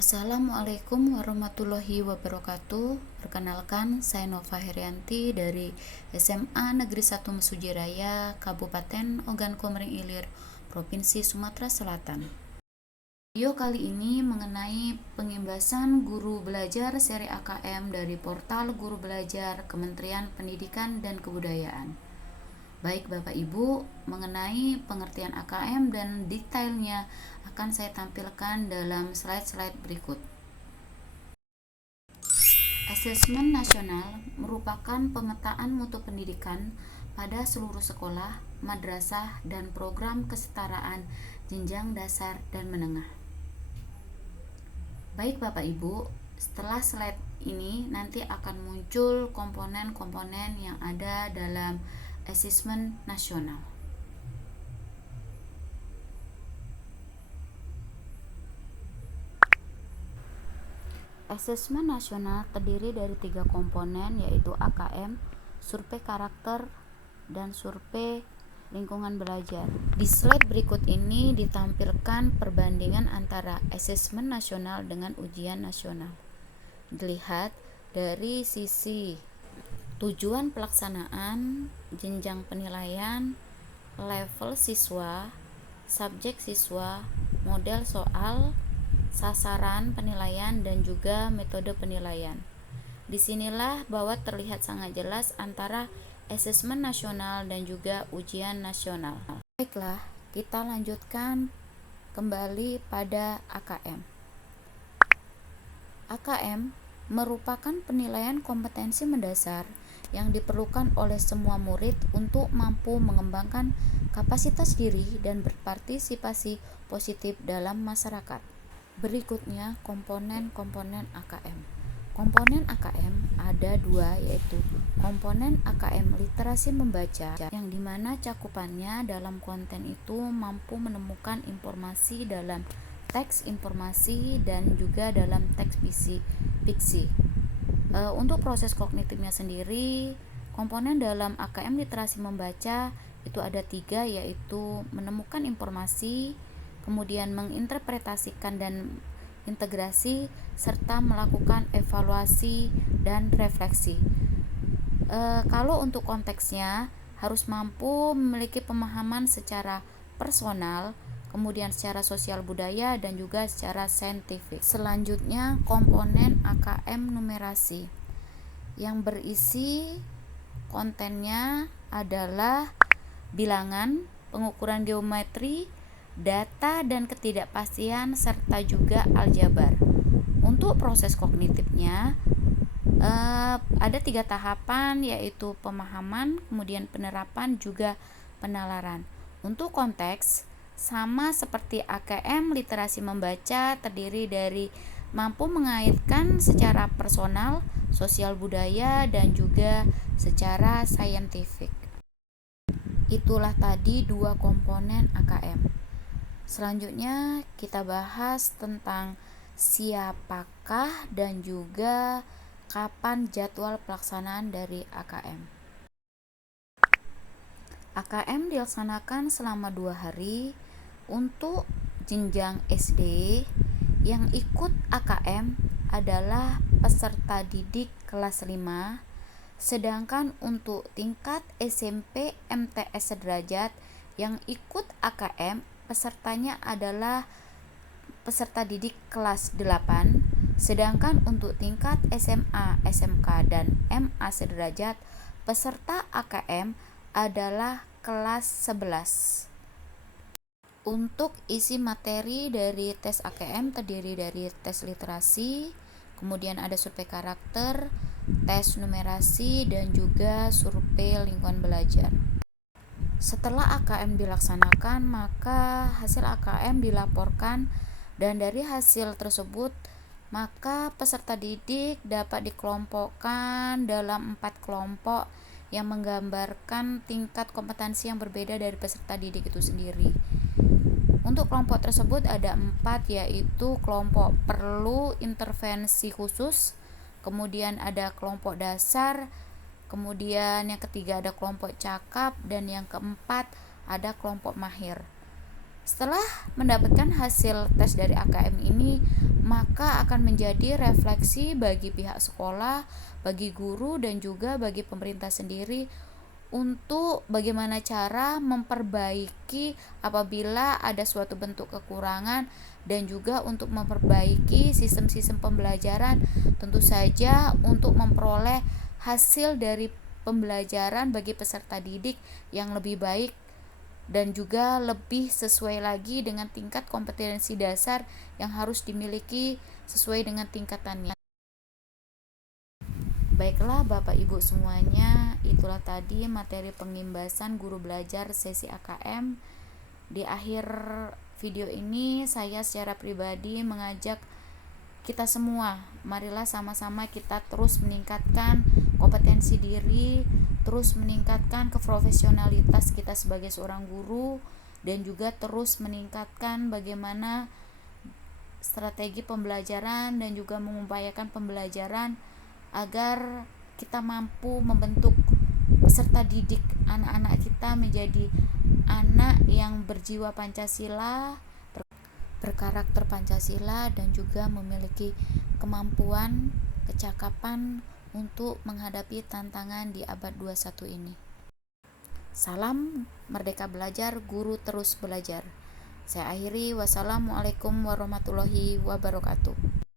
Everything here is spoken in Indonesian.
Assalamualaikum warahmatullahi wabarakatuh. Perkenalkan, saya Nova Herianti dari SMA Negeri 1 Mesuji Raya, Kabupaten Ogan Komering Ilir, Provinsi Sumatera Selatan. Video kali ini mengenai pengimbasan guru belajar seri AKM dari portal Guru Belajar Kementerian Pendidikan dan Kebudayaan. Baik Bapak Ibu, mengenai pengertian AKM dan detailnya akan saya tampilkan dalam slide-slide berikut. Asesmen nasional merupakan pemetaan mutu pendidikan pada seluruh sekolah, madrasah, dan program kesetaraan jenjang dasar dan menengah. Baik Bapak Ibu, setelah slide ini nanti akan muncul komponen-komponen yang ada dalam asesmen nasional. Asesmen nasional terdiri dari 3 komponen, yaitu AKM, survei karakter, dan survei lingkungan belajar. Di slide berikut ini ditampilkan perbandingan antara asesmen nasional dengan ujian nasional. Dilihat dari sisi tujuan pelaksanaan, jenjang penilaian, level siswa, subjek siswa, model soal, sasaran penilaian, dan juga metode penilaian. Disinilah bahwa terlihat sangat jelas antara asesmen nasional dan juga ujian nasional. Baiklah, kita lanjutkan kembali pada AKM. AKM merupakan penilaian kompetensi mendasar yang diperlukan oleh semua murid untuk mampu mengembangkan kapasitas diri dan berpartisipasi positif dalam masyarakat. Berikutnya komponen-komponen AKM. Komponen AKM ada 2, yaitu komponen AKM literasi membaca, yang dimana cakupannya dalam konten itu mampu menemukan informasi dalam teks informasi dan juga dalam teks fiksi. Untuk proses kognitifnya sendiri, komponen dalam AKM literasi membaca itu ada 3, yaitu menemukan informasi, kemudian menginterpretasikan dan integrasi, serta melakukan evaluasi dan refleksi. Kalau untuk konteksnya harus mampu memiliki pemahaman secara personal, kemudian secara sosial budaya, dan juga secara saintifik. Selanjutnya komponen AKM numerasi yang berisi kontennya adalah bilangan, pengukuran geometri, data dan ketidakpastian, serta juga aljabar. Untuk proses kognitifnya ada 3 tahapan, yaitu pemahaman, kemudian penerapan, juga penalaran. Untuk konteks, sama seperti AKM literasi membaca, terdiri dari mampu mengaitkan secara personal, sosial budaya, dan juga secara saintifik. Itulah tadi 2 komponen AKM. Selanjutnya kita bahas tentang siapakah dan juga kapan jadwal pelaksanaan dari AKM. AKM dilaksanakan selama 2 hari untuk jenjang SD. Yang ikut AKM adalah peserta didik kelas 5, sedangkan untuk tingkat SMP MTS sederajat yang ikut AKM pesertanya adalah peserta didik kelas 8, sedangkan untuk tingkat SMA, SMK, dan MA sederajat peserta AKM adalah kelas 11. Untuk isi materi dari tes AKM terdiri dari tes literasi, kemudian ada survei karakter, tes numerasi, dan juga survei lingkungan belajar. Setelah AKM dilaksanakan, maka hasil AKM dilaporkan, dan dari hasil tersebut maka peserta didik dapat dikelompokkan dalam 4 kelompok yang menggambarkan tingkat kompetensi yang berbeda dari peserta didik itu sendiri. Untuk kelompok tersebut ada 4, yaitu kelompok perlu intervensi khusus, kemudian ada kelompok dasar, kemudian yang ketiga ada kelompok cakap, dan yang keempat ada kelompok mahir. Setelah mendapatkan hasil tes dari AKM ini, maka akan menjadi refleksi bagi pihak sekolah, bagi guru, dan juga bagi pemerintah sendiri untuk bagaimana cara memperbaiki apabila ada suatu bentuk kekurangan, dan juga untuk memperbaiki sistem-sistem pembelajaran, tentu saja untuk memperoleh hasil dari pembelajaran bagi peserta didik yang lebih baik dan juga lebih sesuai lagi dengan tingkat kompetensi dasar yang harus dimiliki sesuai dengan tingkatannya. Baiklah Bapak Ibu semuanya, itulah tadi materi pengimbasan guru belajar sesi AKM. Di akhir video ini saya secara pribadi mengajak kita semua, marilah sama-sama kita terus meningkatkan kompetensi diri, terus meningkatkan keprofesionalitas kita sebagai seorang guru, dan juga terus meningkatkan bagaimana strategi pembelajaran dan juga mengupayakan pembelajaran agar kita mampu membentuk peserta didik anak-anak kita menjadi anak yang berjiwa Pancasila, berkarakter Pancasila, dan juga memiliki kemampuan, kecakapan untuk menghadapi tantangan di abad 21 ini. Salam Merdeka Belajar, Guru Terus Belajar. Saya akhiri, wassalamualaikum warahmatullahi wabarakatuh.